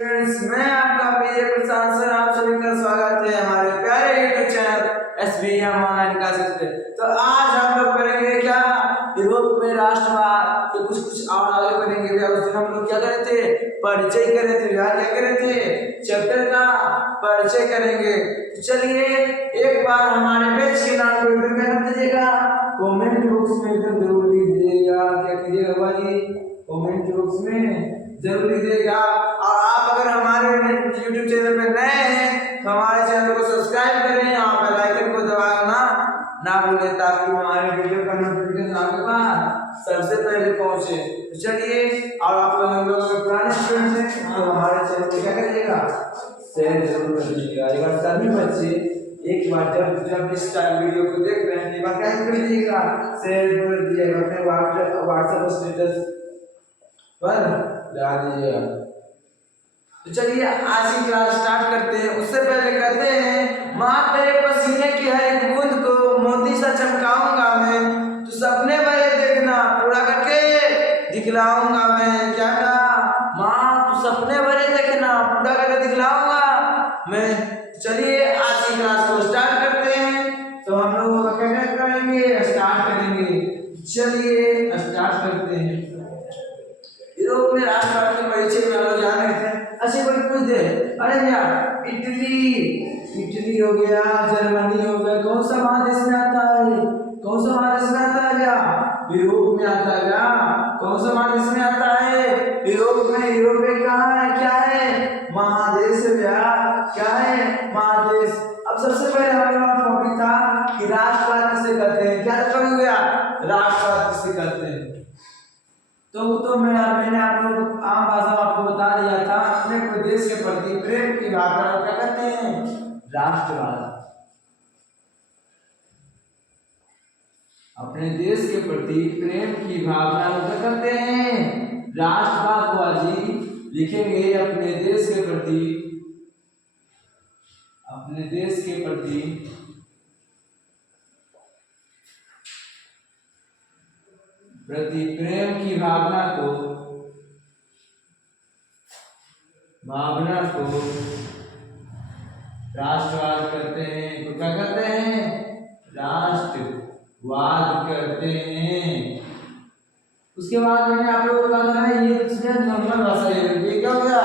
Friends, मैं आपका प्रिय प्रशांत सर, आप सभी का स्वागत है हमारे प्यारे YouTube channel SBM online classes पे। तो आज हम लोग करेंगे क्या, यूरोप में राष्ट्रवाद के कुछ और आगे पढ़ेंगे। भैया उस दिन हम लोग क्या करे थे, परिचय करे थे। यार क्या करे थे, चैप्टर का परिचय करेंगे। तो चलिए एक बार हमारे बैच के नाम को एकदम क्या कर दीजिएगा, कमेंट बॉक्स में एकदम जरूर लिख दीजिएगा। क्या कीजिएगा भाई, कमेंट बॉक्स में जरूर दीजिएगा। और आप अगर हमारे YouTube चैनल पे नए हैं तो हमारे चैनल को सब्सक्राइब करें और बेल आइकन को दबाना ना भूलें, ताकि हमारे वीडियो का नोटिफिकेशन आपके पास सबसे पहले पहुंचे। तो चलिए, और आप लोग हम लोग पुराने स्टूडेंट्स हैं तो हमारे चैनल को क्या करिएगा, शेयर जरूर कर दीजिएगा। एक बार सभी बच्चे एक बार जब इस वीडियो को देख रहे हैं, एक बार क्या कर दीजिएगा, शेयर कर दीजिएगा अपने व्हाट्सएप स्टेटस पर लगा दीजिएगा। तो चलिए आज की क्लास स्टार्ट करते हैं। उससे पहले कहते हैं, माँ तेरे पसीने की हर एक बूंद को मोती सा चमकाऊंगा मैं, तू सपने भरे देखना पूरा करके दिखलाऊंगा मैं। क्या कहा, माँ तू सपने भरे देखना पूरा करके दिखलाऊंगा मैं। चलिए आज की क्लास को स्टार्ट करते हैं। तो हम लोग क्या करेंगे, स्टार्ट करेंगे। चलिए स्टार्ट करते हैं। यूरोप में राष्ट्रवाद के परिचय में हम लोग जान रहे थे। अच्छे कोई पूछ दे, अरे भैया इटली हो गया, जर्मनी हो गया, कौन सा महादेश में आता है, कौन सा महादेश में आता है भैया, यूरोप में आता है भैया। कौन सा महादेश में आता है, यूरोप में। यूरोप में कहाँ है, क्या है, महादेश है भैया। क्या है, महादेश। अब सबसे पहले हमारा टॉपिक था कि राष्ट्रवाद किसे कहते हैं। क्या टॉपिक हो गया, राष्ट्रवाद किसे कहते हैं। तो मैंने आप लोगों को आम भाषा में आपको बता दिया था, अपने प्रदेश के प्रति प्रेम की भावना को क्या कहते हैं, राष्ट्रवाद। अपने देश के प्रति प्रेम की भावना को क्या कहते हैं, राष्ट्रवाद। को आज लिखेंगे, अपने देश के प्रति प्रेम की भावना को राष्ट्रवाद कहते हैं। तो क्या कहते हैं, राष्ट्रवाद कहते हैं। उसके बाद मैंने आप लोगों को कहा था, ये नंबर भाषा, ये क्या हो गया,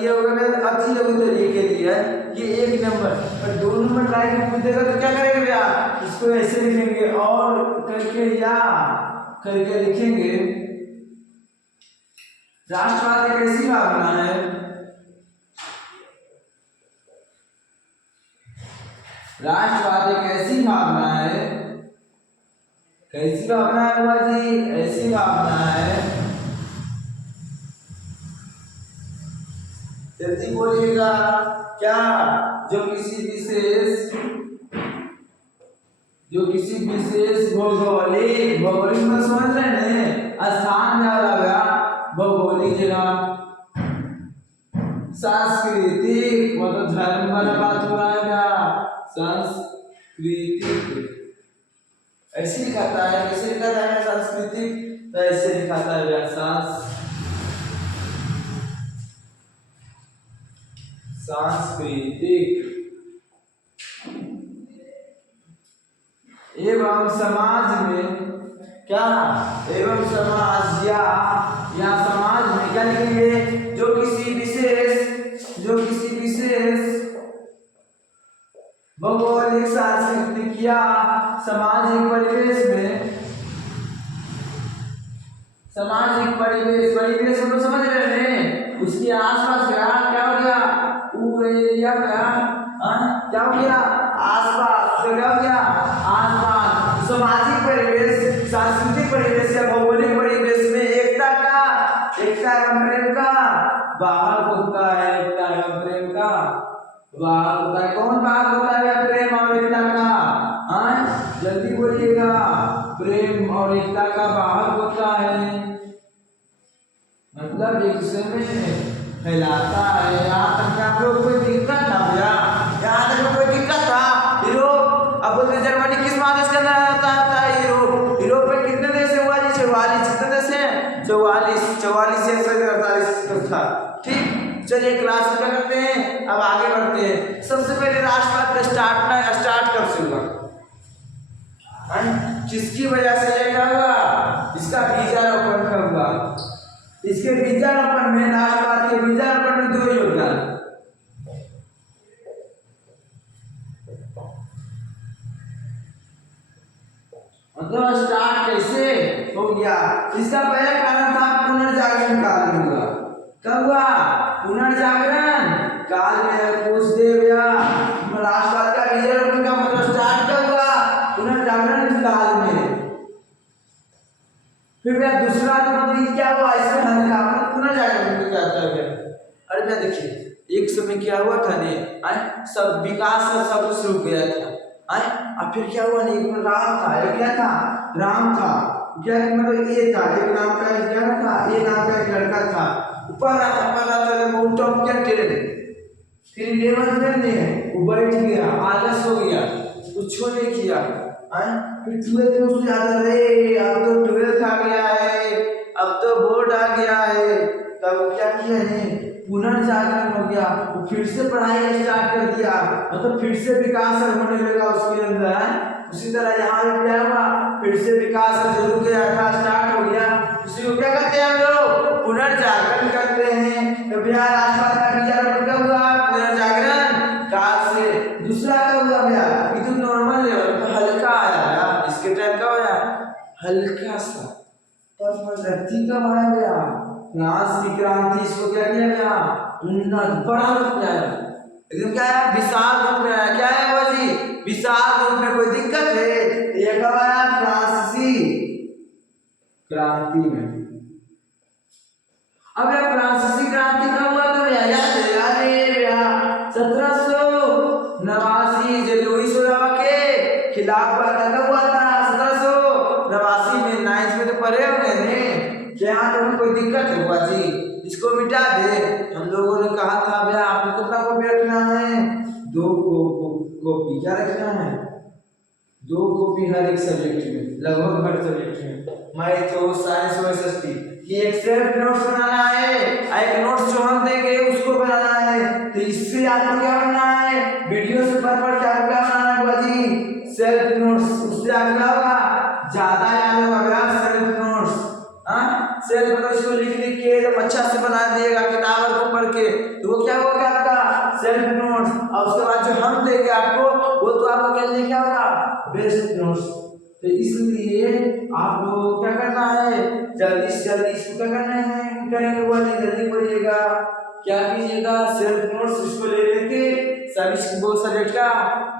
ये हो गया अति लघु तरीके के लिए ये एक नंबर। और 2 नंबर लाइन में पूछ देगा तो क्या करेंगे भैया, इसको ऐसे लिखेंगे और करके या करके लिखेंगे। राष्ट्रवाद एक ऐसी भावना है, राष्ट्रवाद एक ऐसी भावना है, कैसी भावना है बाबा जी, ऐसी भावना है, जल्दी बोलिएगा, क्या, जो किसी विशेष भौगोलिक में समझ रहे हैं, स्थान वाला गया, भौगोलिक जगह, सांस्कृतिक मतलब धर्म वाला बात हो रहा है क्या, सांस्कृतिक ऐसे लिखाता है, कैसे लिखा है सांस्कृतिक, तो ऐसे लिखाता है सांस्कृतिक एवं समाज में क्या, एवं समाज या समाज में क्या लिखेंगे, जो किसी विशेष भौगोलिक, सांस्कृतिक या सामाजिक परिवेश हम लोग समझ रहे हैं, उसके आसपास क्या हो गया, एरिया क्या हो गया, आसपास क्या हो गया, आसपास। सामाजिक परिवेश, सांस्कृतिक परिवेश या भौगोलिक परिवेश में एकता एवं प्रेम का भाव होता है, एकता एवं प्रेम का भाव होता है। कौन भाव होता है, प्रेम और एकता का, जल्दी बोलिएगा, प्रेम और एकता का भाव होता है, मतलब एक दूसरे में फैलाता है। यहाँ तक आप लोग कोई दिक्कत था भैया, यहाँ तक कोई दिक्कत था, यूरोप, अब बोलते जर्मनी किस महादेश के अंदर आता है, यूरोप में कितने देश है हुआ जी, 44 कितने देश हैं, 44 से 48 था, ठीक। चलिए क्लास में क्या करते हैं, अब आगे बढ़ते हैं। सबसे पहले राष्ट्रवाद का स्टार्ट कब से हुआ, किसकी वजह से ये क्या हुआ, इसका बीजारोपण कब हुआ। इसके बीजारोपण में, राष्ट्रवाद के बीजारोपण में दो योगदान, मतलब स्टार्ट कैसे हो गया। इसका पहला कारण था पुनर्जागरण काल में हुआ। कब हुआ, पुनर्जागरण काल में। पूछ दे भैया राष्ट्रवाद का बीजारोपण का मतलब स्टार्ट कब हुआ, पुनर्जागरण काल में। फिर भैया दूसरा मतलब क्या हुआ, इसमें हल्का पुनर्जागरण में क्या होता है। अरे भैया देखिए एक समय क्या हुआ था ने, सब विकास सब कुछ रुक गया था। अब फिर क्या हुआ, नहीं राम था, एक क्या था, राम था, क्या मतलब ये था, एक नाम का एक क्या था, ये नाम का एक लड़का था, ऊपर आता बहुत टॉप क्या टेलेंट। फिर 11th में वो बैठ गया, आलस हो गया, कुछ नहीं किया। फिर 12th में उसको याद आ रहे अब तो 12th आ गया है, अब तो बोर्ड आ गया है, तब क्या किया है, पुनर्जागरण हो गया, वो फिर से पढ़ाई स्टार्ट कर दिया, मतलब फिर से विकास होने लगा उसके अंदर। उसी तरह यहाँ पे क्या हुआ, फिर से विकास जरूर गया था, स्टार्ट हो गया, उसी को क्या कहते हैं हम लोग, पुनर्जागरण करते हैं। तो भैया राष्ट्रवाद का बीजारोपण कब हुआ, पुनर्जागरण काल से। दूसरा कब हुआ भैया, ये तो नॉर्मल लेवल तो हल्का आया, इसके टाइम का होया हल्का सा, पर धरती कब आया भैया, फ्रांस की क्रांति, इसको क्या किया गया, उन्नत बड़ा रूप में आया, एकदम क्या है, विशाल रूप में आया। क्या है वो जी, विशाल रूप में। कोई दिक्कत है, ये कब आया, फ्रांसीसी क्रांति में। अब यह फ्रांसीसी क्रांति कब हुआ था भैया, याद है, 1789 जो लुईस ओरावा के खिलाफ हुआ था। कब हुआ था, 1789 में। 9th में तो पढ़े होंगे ने, यहाँ तो कोई दिक्कत है बुआ जी, इसको मिटा दे। हम लोगों ने कहा था भैया आपको कितना कॉपी रखना है, 2 कॉपी क्या रखना है, 2 कॉपी हर एक सब्जेक्ट में, लगभग हर सब्जेक्ट में, मैथ हो, साइंस हो, एसएसटी की एक सेल्फ नोट्स बनाना है, एक नोट्स जो हम देंगे उसको बनाना है। तो इससे आपको क्या करना है, वीडियो से पढ़ क्या बनाना है बुआ जी, सेल्फ नोट्स। उससे आपको क्या होगा, ज्यादा याद होगा सेल्फ नोट्स। सेल्फ मतलब इसको लिख के एकदम अच्छा से बना दिएगा किताब को पढ़ के, तो वो क्या होगा आपका सेल्फ नोट्स। और उसके बाद जो हम देंगे आपको, वो तो आपको क्या लिखा होगा, बेस्ट नोट्स। तो इसलिए आप लोग क्या करना है, जल्दी से जल्दी इसको क्या करना है, करेंगे वो जल्दी पढ़िएगा, क्या कीजिएगा, सेल्फ नोट्स इसको ले लेके सभी वो सब्जेक्ट का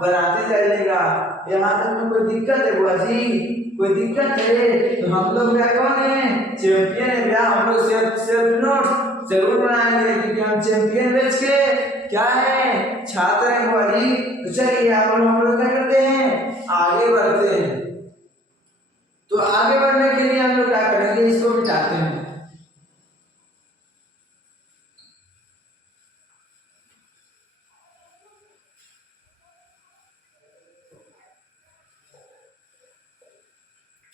बनाते जाइएगा। यहाँ तक में कोई दिक्कत है बुआ जी, कोई दिक्कत है, तो हम लोग क्या कौन है, चैंपियन है भैया। हम लोग सेल्फ नोट्स जरूर बनाएंगे, क्योंकि हम चैंपियन बैच के क्या है, छात्र हैं बुआ जी। तो चलिए हम लोग क्या करते हैं, आगे बढ़ते हैं। तो आगे बढ़ने के लिए हम लोग क्या करेंगे, इसको मिटाते हैं।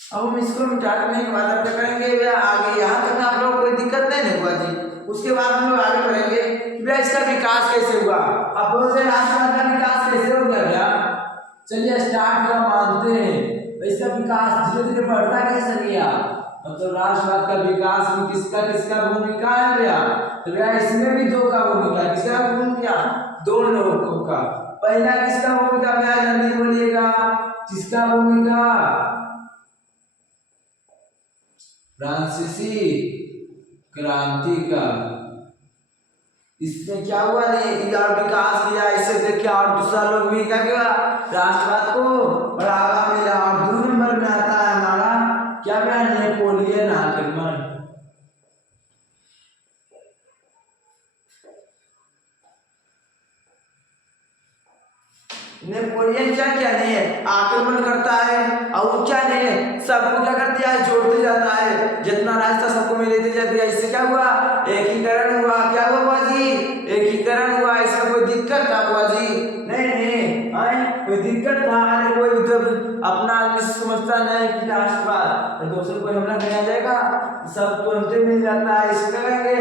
अब हम इसको मिटाने के बाद क्या करेंगे भैया, आगे यहाँ तक आप लोग कोई दिक्कत नहीं है बुआ जी। उसके बाद हम लोग आगे बढ़ेंगे कि भैया इसका विकास कैसे हुआ। अब बोलते राष्ट्रवाद का विकास कैसे हो गया भैया, चलिए स्टार्ट का मानते हैं। इसका विकास धीरे धीरे बढ़ता कैसे गया, मतलब राष्ट्रवाद का विकास में किसका किसका भूमिका है भैया। तो भैया इसमें भी 2 का भूमिका, किसका भूमिका, 2 लोगों का। पहला किसका भूमिका भैया, जल्दी बोलिएगा, किसका भूमिका, फ्रांसीसी क्रांति का। इसमें क्या हुआ नहीं, और विकास किया, इससे देख के और दूसरा लोग भी क्या किया, राष्ट्रवाद को बढ़ावा मिला। और 2 नंबर में आता है हमारा क्या क्या, नेपोलियन आक्रमण। नेपोलियन क्या क्या नहीं है, आक्रमण करता है, और क्या नहीं है, सबको क्या करता है, जोड़ते जाता है, जितना रास्ता सबको में लेते जाते हैं। इससे क्या हुआ, एकीकरण हुआ। क्या हुआ बुआ जी, एकीकरण हुआ। इसमें कोई दिक्कत था बुआ जी, नहीं कोई दिक्कत था, कोई अपना समझता नहीं कि राष्ट्रवाद। दूसरे कोई हमला नहीं आ जाएगा, सब तुरंत मिल जाता है। इसका कहेंगे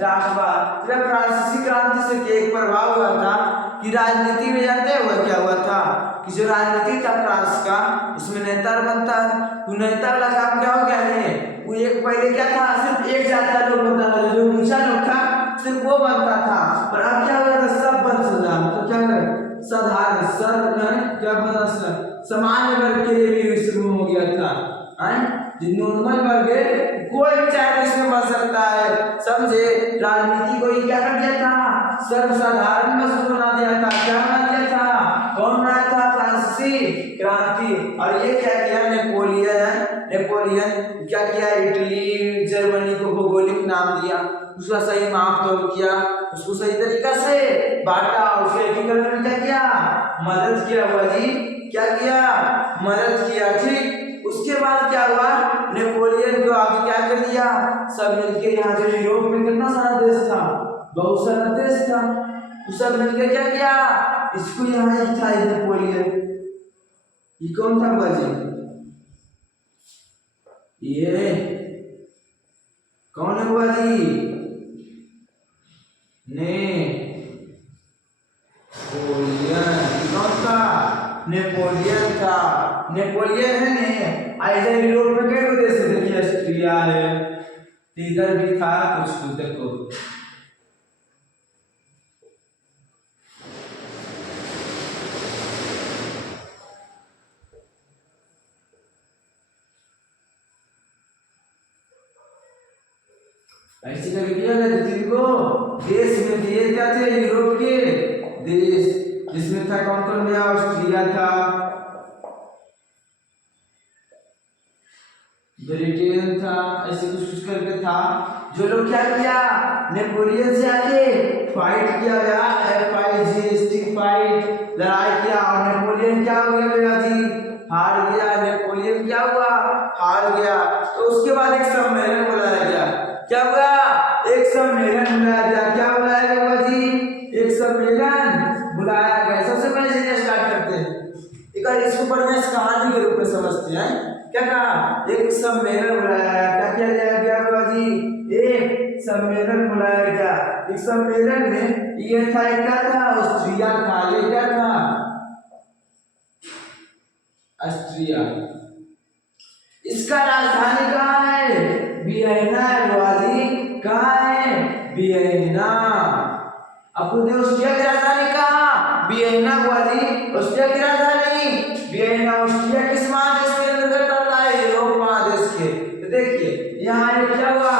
राष्ट्रवाद। जब फ्रांसीसी क्रांति से एक प्रभाव हुआ था कि राजनीति में जानते हुए क्या हुआ था कि जो राजनीति था फ्रांस का, उसमें नेता बनता है। वो नेता वाला काम क्या हो गया है, वो एक पहले क्या था, सिर्फ एक जात का लोग बनता था, जो ऊंचा लोग था सिर्फ वो बनता था। पर अब क्या हो गया, सब बन सजा, तो क्या करें, साधारण सर्व क्या बना, सामान्य वर्ग के लिए भी शुरू हो गया था। नॉर्मल वर्ग कोई चाहे इसमें बन सकता है, समझे। राजनीति को क्या कर दिया था, सर्वसाधारण में बना दिया था। क्या बना दिया था, कौन बनाया था, फ्रांसीसी क्रांति। और ये क्या किया, नेपोलियन क्या किया, इटली जर्मनी को भौगोलिक नाम दिया, उसका सही माप तोल किया, उसको सही तरीका से बांटा, उसके एकीकरण में क्या किया, मदद किया हुआ जी, क्या किया, मदद किया, ठीक। उसके बाद क्या हुआ, नेपोलियन को आगे क्या कर दिया, सब मिलके यहाँ जो यूरोप में कितना सारा देश था, बहुत सारा देश था, वो सब मिलके क्या किया, इसको यहाँ ही था नेपोलियन। ये कौन था बाजी, ये कौन है बाजी, नेपोलियन था। नेपोलियन है ने इधर यूरोप में कई देश थे, देखिए ऑस्ट्रिया है, इधर भी था कुछ, देखो ऐसे करके किया गया। जिनको देश में दिए क्या थे, यूरोप के देश, जिसमें था कौन कौन गया, ऑस्ट्रिया था, ब्रिटेन था, ऐसे कुछ कुछ करके था। जो लोग क्या किया, नेपोलियन से आके फाइट किया गया, FIGHT फाइट, लड़ाई किया, और नेपोलियन क्या हो गया भैया जी, हार गया। नेपोलियन क्या हुआ, हार गया। तो उसके बाद एक सम्मेलन बुलाया गया, क्या हुआ, एक सम्मेलन बुलाया गया। क्या बुलाया गया जी, एक सम्मेलन बुलाया गया। सबसे पहले से स्टार्ट करते हैं, एक बार इसको बढ़िया कहानी के रूप में समझते हैं। क्या कहा, एक सम्मेलन बुलाया गया। क्या किया गया हुआ जी, एक सम्मेलन बुलाया गया। इस सम्मेलन में ये था, क्या था, ऑस्ट्रिया था। ये क्या था, ऑस्ट्रिया। इसका राजधानी कहाँ है, वियना है बाजी, कहाँ है, वियना। आपको ऑस्ट्रिया की राजधानी कहाँ, वियना बाजी, ऑस्ट्रिया की राजधानी वियना। ऑस्ट्रिया किस महादेश के अंतर्गत आता है, यूरोप महादेश के। तो देखिए यहाँ क्या हुआ,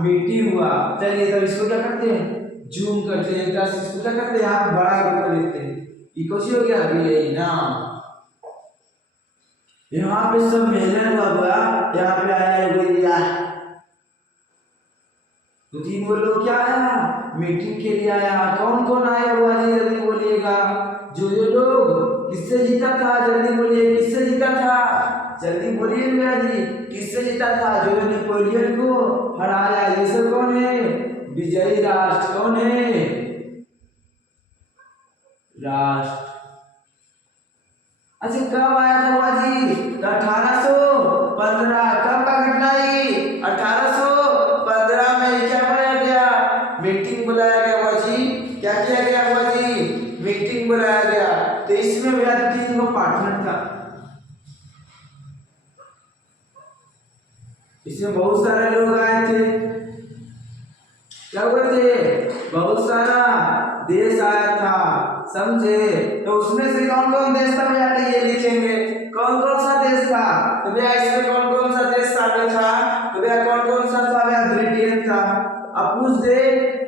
मीटिंग हुआ। चलिए तब इसको क्या करते हैं, जूम करते हैं, इसको क्या करते हैं, यहाँ बड़ा कर लेते हैं। ये कुछ हो गया, वियना। यहाँ पे सम्मेलन हुआ, यहाँ पे आया भैया, तो तीन वो लोग क्या आया, मीटिंग के लिए आया। कौन कौन आया हुआ जी, जल्दी बोलिएगा। जो लोग, किससे जीता था, जल्दी बोलिए, किससे जीता था, जल्दी बोलिए भैया जी, किससे जीता था, जो नेपोलियन को हराया। ये सब कौन है, विजयी राष्ट्र। कौन है, राष्ट्र। अच्छा कब आया था बाजी, 1815। कब का घटना है, 1815 में। क्या बनाया गया, मीटिंग बुलाया गया बाजी। क्या किया गया बाजी, मीटिंग बुलाया गया। तो इसमें भैया 3 पार्टनर था, इसमें बहुत सारे लोग आए थे। क्या हुए थे, बहुत सारा देश आया था, समझे। तो उसमें से कौन कौन देश था भैया, ये लिखेंगे कौन कौन सा देश था। तो भैया इसमें कौन कौन सा देश शामिल था, तो भैया कौन कौन सा था, भैया ब्रिटेन था। अब पूछ दे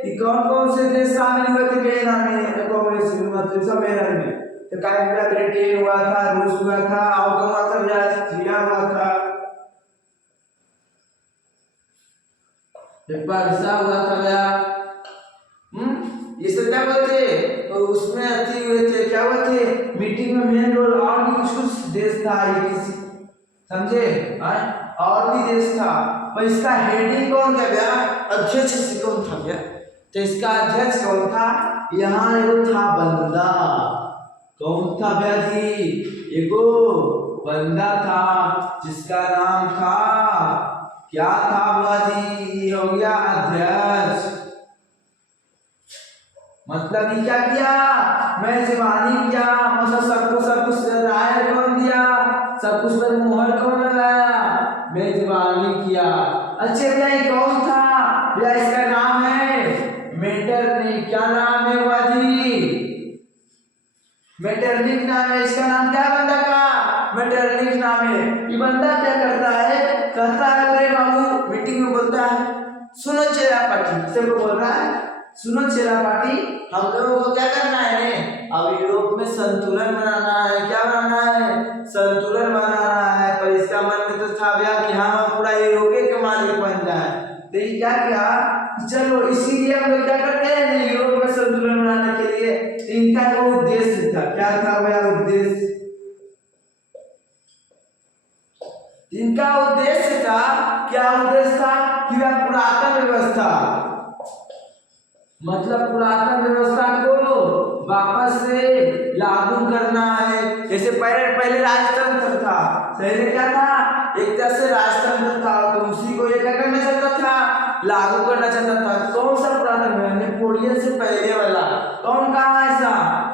कि कौन कौन से देश शामिल हुए थे वियना में, कॉन्ग्रेस सम्मेलन में। तो क्या भैया, ब्रिटेन हुआ था, रूस हुआ था, और कौन हुआ था भैया, ऑस्ट्रिया हुआ था, वर्षा हुआ था भैया। ये सब क्या बोलते, तो उसमें अति हुए थे, क्या हुए थे, मीटिंग में मेन रोल। और भी कुछ कुछ देश था, ये किसी समझे, और भी देश था। पर इसका हेडिंग कौन था भैया, अध्यक्ष कौन था भैया। तो इसका अध्यक्ष कौन था, यहाँ एगो था बंदा। कौन था भैया जी, एगो बंदा था जिसका नाम था, क्या था बुआ जी? हो गया अध्यक्ष। मतलब ये क्या किया? मेजबानी किया, मतलब सब कुछ राय कौन दिया, सब कुछ पर मुहर कौन लगाया? मेजबानी किया। अच्छे भैया ये कौन था? भैया इसका नाम है मेटरनिक। क्या नाम है बुआ जी? मेटरनिक नाम है इसका। नाम क्या बंदा का? मेटरनिक नाम है। ये बंदा क्या करता है? कहता है अरे बाबू, मीटिंग में बोलता है, सुनो चेरा पार्टी, किसे को बोल रहा है? सुनो चेरा पार्टी, हम लोगों को क्या करना है? अब यूरोप में संतुलन बनाना है। क्या बनाना है? संतुलन बनाना है। पर इसका मन में तो था भैया कि हम पूरा यूरोप के मालिक बन जाए। तो ये क्या किया? चलो इसीलिए हम लोग क्या करते हैं यूरोप में संतुलन बनाने के लिए। इनका वो उद्देश्य था। क्या था भैया उद्देश्य? इनका उद्देश्य था, क्या उद्देश्य था? कि वह पुरातन व्यवस्था, मतलब पुरातन व्यवस्था को वापस से लागू करना है। जैसे पहले राजतंत्र था, पहले क्या था? एक तरह से राजतंत्र था, तो उसी को ये क्या करना चाहता था? लागू करना चाहता था। कौन सा पुरातन? नेपोलियन से पहले वाला। कौन कहा ऐसा?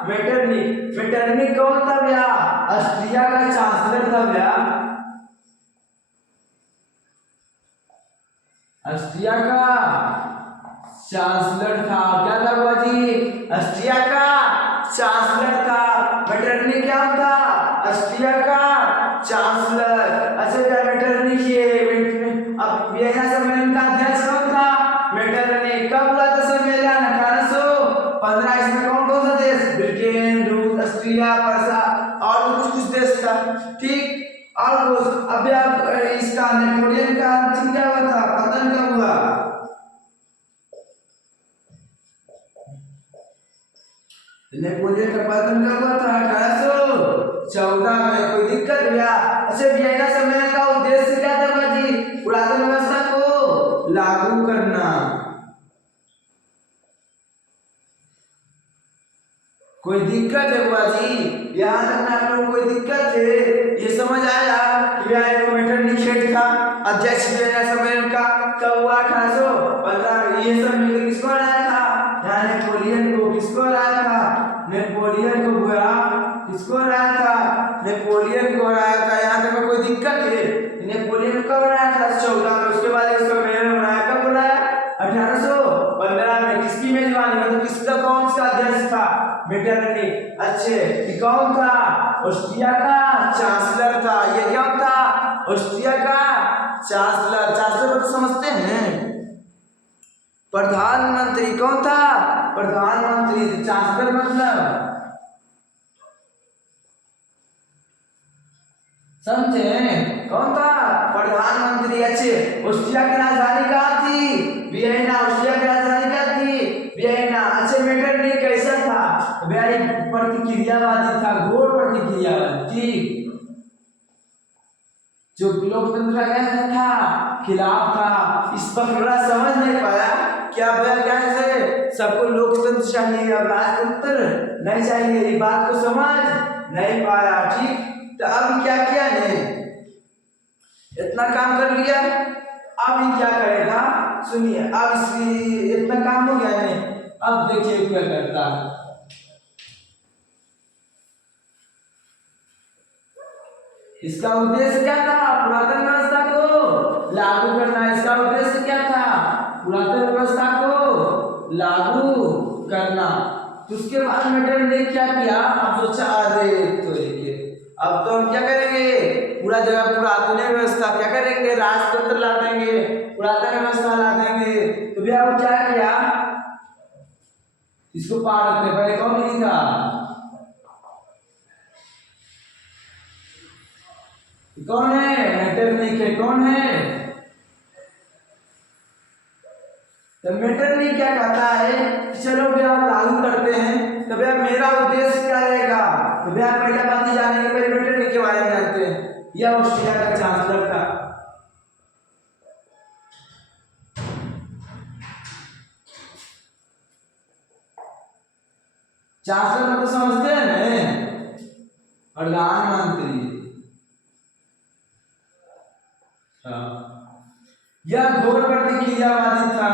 मेटरनिक। मेटरनिक कौन था भैया? ऑस्ट्रिया का चांसलर था भैया। ऑस्ट्रिया का चांसलर था। क्या था बुआ जी? ऑस्ट्रिया का चांसलर था। मेटरनिक क्या था? ऑस्ट्रिया का चांसलर। अच्छा क्या मेटरनिक अब वियना सम्मेलन का अध्यक्ष कौन था? मेटरनिक। कब हुआ था सम्मेलन? 1815। इसमें कौन कौन सा देश? ब्रिटेन, रूस, ऑस्ट्रिया, पर्सा और कुछ कुछ देश था। ठीक। और अभी आप इसका नेपोलियन का अंतिम क्या हुआ था? पतन कब हुआ? नेपोलियन का पतन कब हुआ था? 1814 में। कोई दिक्कत भैया? अच्छा वियना सम्मेलन का उद्देश्य क्या था बाजी? पुरातन व्यवस्था को लागू करना। कोई दिक्कत है बुआ जी? यहाँ तक आप लोगों को कोई दिक्कत है? ये समझ आया कि भैया मेटरनिक हेड था, अध्यक्ष वियना सम्मेलन का। कब हुआ? 1815 में। ये सब मिलकर किसको हराया था? यहाँ नेपोलियन को। किसको हराया था? नेपोलियन को। बुआ किसको हराया था? नेपोलियन को हराया था। यहाँ तक कोई दिक्कत है? नेपोलियन कब हराया था? 1814 में। उसके बाद इसका मेयर बनाया। कब बनाया? 1815 में। किसकी मेजबानी, मतलब किसका, कौन सा अध्यक्ष था? मेटरनिक। अच्छे ये कौन था? ऑस्ट्रिया का चांसलर था। ये क्या था? ऑस्ट्रिया का चांसलर। चांसलर तो समझते हैं? प्रधानमंत्री। कौन था? प्रधानमंत्री। चांसलर मतलब समझे? कौन था? प्रधानमंत्री। अच्छे ऑस्ट्रिया की राजधानी कहाँ थी? वियना। ऑस्ट्रिया की राजधानी क्या थी? वियना। अच्छे मेटरनिक कैसा था? वेरी प्रतिक्रियावादी था, घोर प्रतिक्रियावादी। ठीक। जो लोकतंत्र का था खिलाफ था। इस पर थोड़ा समझ नहीं पाया क्या भैया? कैसे सबको लोकतंत्र चाहिए, अब राजतंत्र नहीं चाहिए, ये बात को समझ नहीं पाया। ठीक। तो अब क्या किया ने? इतना काम कर लिया। अब ये क्या करेगा? सुनिए, अब इसकी इतना काम हो गया ने, अब देखिए क्या करता है। इसका उद्देश्य क्या था? पुरातन व्यवस्था को लागू करना। इसका उद्देश्य क्या था? पुरातन व्यवस्था को लागू करना। तो उसके बाद मेटरनिक क्या किया? अब सोचा अरे तो अब तो हम क्या करेंगे? पूरा जगह पुरातन व्यवस्था क्या करेंगे? राजतंत्र ला देंगे, पुरातन व्यवस्था ला देंगे। तो भैया वो क्या किया? इसको पार रखते पहले कौन नहीं था? कौन है? मेटरनिक है। कौन है? तो मेटरनिक क्या कहता है? चलो भैया लागू करते हैं। तो भैया मेरा उद्देश्य क्या रहेगा? तो भैया पहले बात जानेंगे, पहले मेटरनिक के बारे में जानते हैं। यह ऑस्ट्रिया का चांसलर था। चांसलर मतलब समझते हैं ना? प्रधानमंत्री। यह घोर प्रतिक्रियावादी था।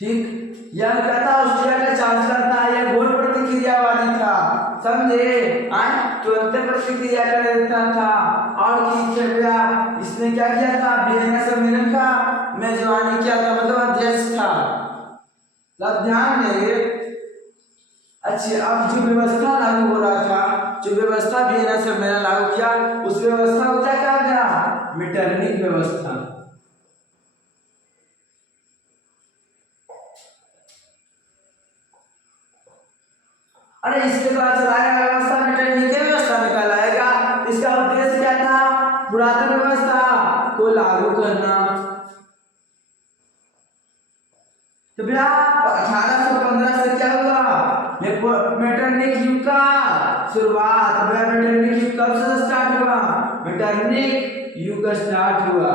ठीक, यह क्या था, ऑस्ट्रिया का चांसलर था, यह घोर प्रतिक्रियावादी था, समझे, तुरंत प्रतिक्रिया कर देता था। और इसने क्या किया था, वियना सम्मेलन का मेजबानी किया था, मतलब अध्यक्ष था। अब ध्यान देंगे। अच्छा, अब जो व्यवस्था लागू हो रहा था, जो व्यवस्था वियना सम्मेलन लागू किया, उस व्यवस्था को क्या कहा गया, मीटरनिक व्यवस्था। अरे इसके द्वारा चलाया गया व्यवस्था मीटरनिक व्यवस्था निकालाएगा। इसका उद्देश्य क्या था, पुरातन व्यवस्था को लागू करना। तो भैया 1815 से क्या हुआ, मीटरनिक युग का शुरुआत। भैया मीटरनिक युग कब से स्टार्ट हुआ, मीटरनिक युग स्टार्ट हुआ।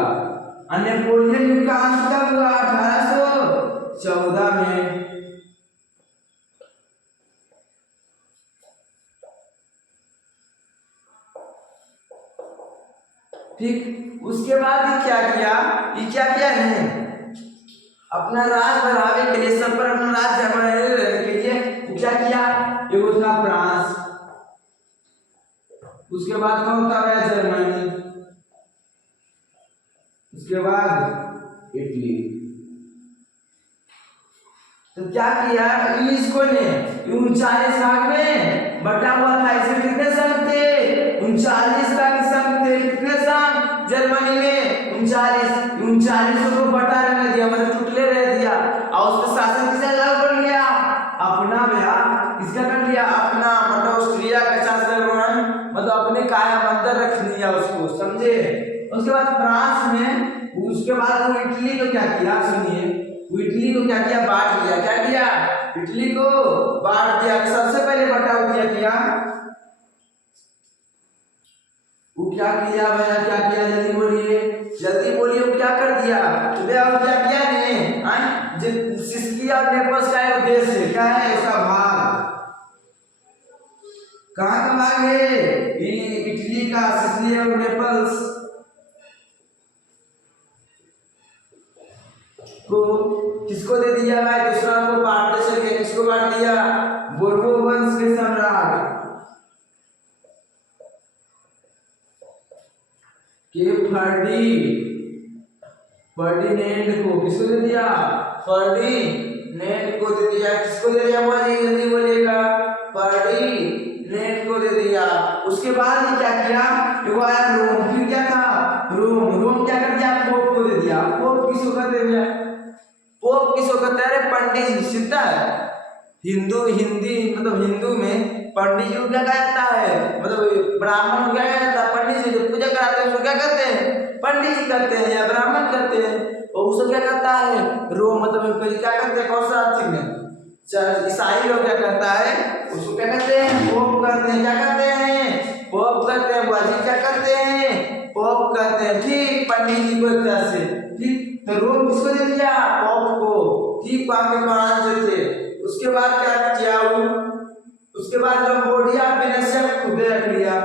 नेपोलियन युग का अंत कब हुआ, 1814 में। ठीक, उसके बाद ये क्या किया है, अपना राज बढ़ावे के लिए, सब पर अपना राज बढ़ाने के लिए क्या किया, एगो था फ्रांस, उसके बाद कौन था, जर्मनी, उसके बाद इटली। तो क्या किया, इसको ने 39 भाग में बटा हुआ था। इसे कितने संघ थे, 39 का संघ थे। कितने संघ, जर्मनी में 39 को बटा रहने दिया, मतलब टुकड़े रह दिया। और उस पर शासन किसे लागू कर लिया, अपना। भैया किसका कर लिया, अपना, मतलब ऑस्ट्रिया का चांसलर, मतलब अपने काया अंदर रख लिया उसको, समझे। उसके बाद फ्रांस में, उसके बाद वो इटली को क्या किया, सुनिए, वो इटली को क्या किया, बांट दिया। क्या किया, इटली को बांट दिया। सबसे पहले बटाव किया वो क्या किया भैया, क्या किया, जल्दी बोलिए, जल्दी बोलिए, वो क्या कर दिया, तो भैया वो क्या किया ने, सिसिली और नेपल्स का एक देश है, क्या है उसका भाग, कहाँ का भाग है, इटली का, सिसिली और नेपल्स को किसको दे दिया भाई, दूसरा को बांटते चल गए। किसको बांट दिया, बोर्बो वंश के सम्राट के फर्डिनेंड को, किसको दे दिया, फर्डिनेंड को दे दिया। किसको दे दिया, बोलिए जल्दी बोलिएगा, फर्डिनेंड को दे दिया। उसके बाद ये क्या किया, वो आया रोम। फिर क्या था, रोम क्या कर दिया, पोप को दे दिया। पोप किसको कहते हैं, पोप किसको कहते हैं, पंडित जी, सीधा हिंदी मतलब हिंदू में पंडित जी को क्या कहा जाता है, मतलब ब्राह्मण को क्या कहा जाता है, पंडित जी जो पूजा कराते हैं उसको क्या कहते हैं, पंडित जी कहते हैं या ब्राह्मण कहते हैं। और उसको क्या कहता है, रोम, मतलब क्या कहते हैं, कौन सा राज्य में, ईसाई लोग क्या कहता है, उसको क्या कहते हैं, पोप कहते हैं। क्या कहते हैं, पोप कहते हैं। बाजी क्या कहते हैं, पोप कहते हैं। ठीक, पंडित जी को एक तरह से। ठीक, तो रोम किसको दे दिया, पोप को। ठीक, वहां के महाराज जो थे। उसके बाद क्या किया, उसके बाद लंबोडिया वेनेसिया खुद रख लिया।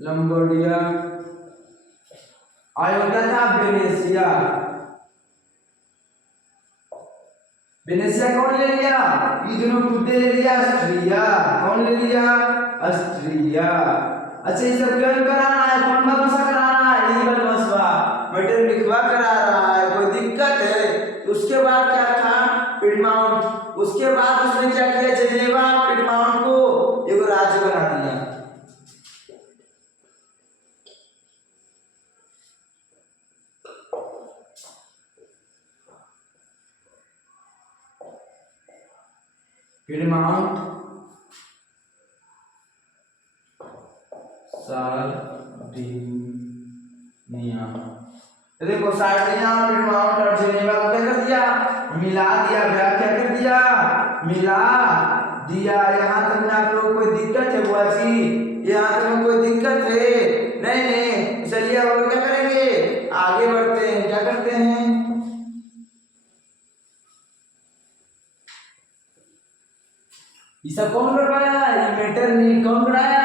लंबोडिया अयोध्या था वेनेसिया। वेनेसिया कौन ले लिया, ये दोनों खुद ले लिया, ऑस्ट्रिया। कौन ले लिया, ऑस्ट्रिया। अच्छा, ये सब क्यों कराना है, कौन सा कराना है, ये मसवा मैटर लिखवा करा रहा है, कोई दिक्कत है। उसके बाद क्या था, पिडमाउंट। उसके बाद उसने क्या किया, जेनेवा पिडमाउंट को एक राज्य बना दिया। पिडमाउंट सार्डिनिया, देखो सार्डिनिया और पिडमाउंट और जेनेवा को क्या कर दिया, मिला दिया। क्या कर दिया, मिला दिया। यहाँ तक में आप लोगों को कोई दिक्कत है बुआ जी, यहाँ तक में कोई दिक्कत है, नहीं, ये सब कौन करवाया? ये मैटर ने कौन कराया?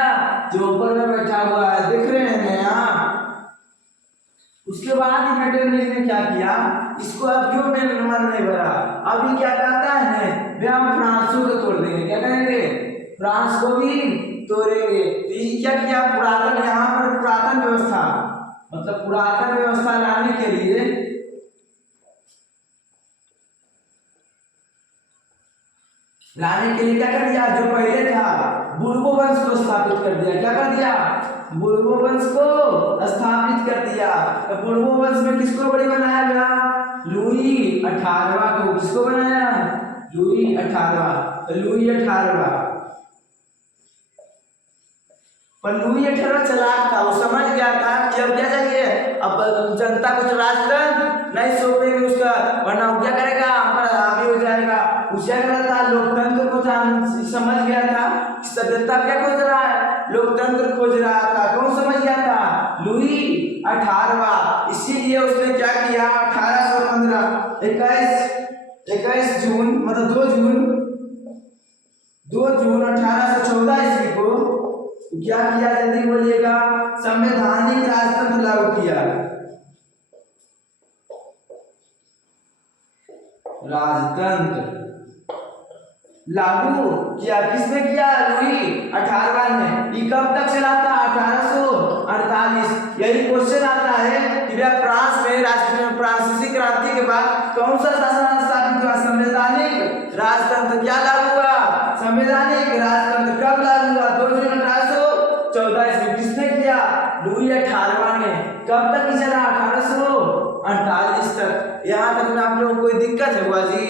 जो ऊपर में बैठा हुआ है, दिख रहे हैं यहाँ। उसके बाद ही मैटरनिटी ने क्या किया, इसको अब क्यों में मन नहीं भरा, अभी क्या कहता है, वे हम फ्रांसों को तोड़ देंगे। क्या करेंगे? फ्रांस को भी तोड़ेंगे। तो ये क्या किया, पुरातन, यहाँ पर पुरातन व्यवस्था, मतलब पुरातन व्यवस्था लाने के लिए क्या कर दिया, जो पहले था बुर्बो वंश को स्थापित कर दिया। क्या कर दिया? बुर्बो वंश को स्थापित कर दिया। तो बुर्बो वंश में किसको बड़ी बनाया गया? लुई 18वां को। किसको बनाया? लुई 18वां। तो लुई 18वां, पर लुई 18वां चालाक था, वो समझ गया था कि अब क्या चाहिए, अब जनता कुछ राजतंत्र नहीं सौंपेंगे उसका, वरना वो क्या करेगा, हमारा हावी हो जाएगा। उसे क्या था, लोकतंत्र को समझ गया था। सभ्यता क्या खोज रहा है? लोकतंत्र खोज रहा था। कौन समझ गया था? लुई 18वां। इसीलिए उसने क्या किया, 1815 21 जून, मतलब 2 जून 1814 ईस्वी को क्या किया, जल्दी बोलिएगा, संवैधानिक राजतंत्र लागू किया। राजतंत्र लागू किया। किसने किया? लुई 18वां ने। ये कब तक चला था? 1848। यही क्वेश्चन आता है कि फ्रांस में फ्रांसीसी क्रांति के बाद कौन सा शासन स्थापित हुआ? संवैधानिक राजतंत्र। क्या लागू हुआ? संवैधानिक राजतंत्र। कब लागू हुआ? 2 जून 1814 ईस्वी। किसने किया? लुई 18वां ने। कब तक चला? 1848 तक। यहाँ तक में आप लोगों को कोई दिक्कत है हुआ जी?